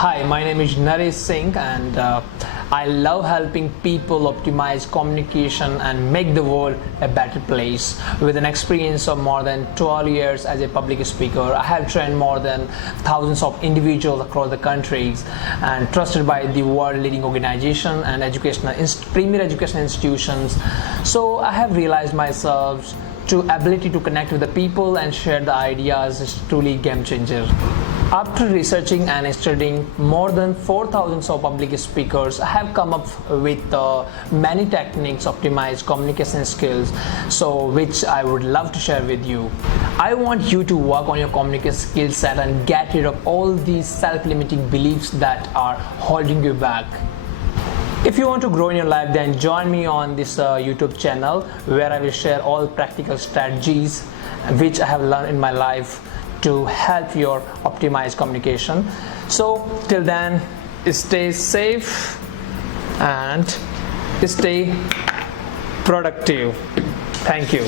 Hi, my name is Naresh Singh, and I love helping people optimize communication and make the world a better place. With an experience of more than 12 years as a public speaker, I have trained more than thousands of individuals across the countries and trusted by the world leading organization and premier educational institutions. So I have realized myself to ability to connect with the people and share the ideas is truly game changer. After researching and studying more than 4,000 of public speakers, I have come up with many techniques optimize communication skills, so which I would love to share with you. I want you to work on your communication skill set and get rid of all these self-limiting beliefs that are holding you back. If you want to grow in your life, then join me on this YouTube channel where I will share all practical strategies which I have learned in my life to help your optimize communication. So till then, stay safe and stay productive. Thank you.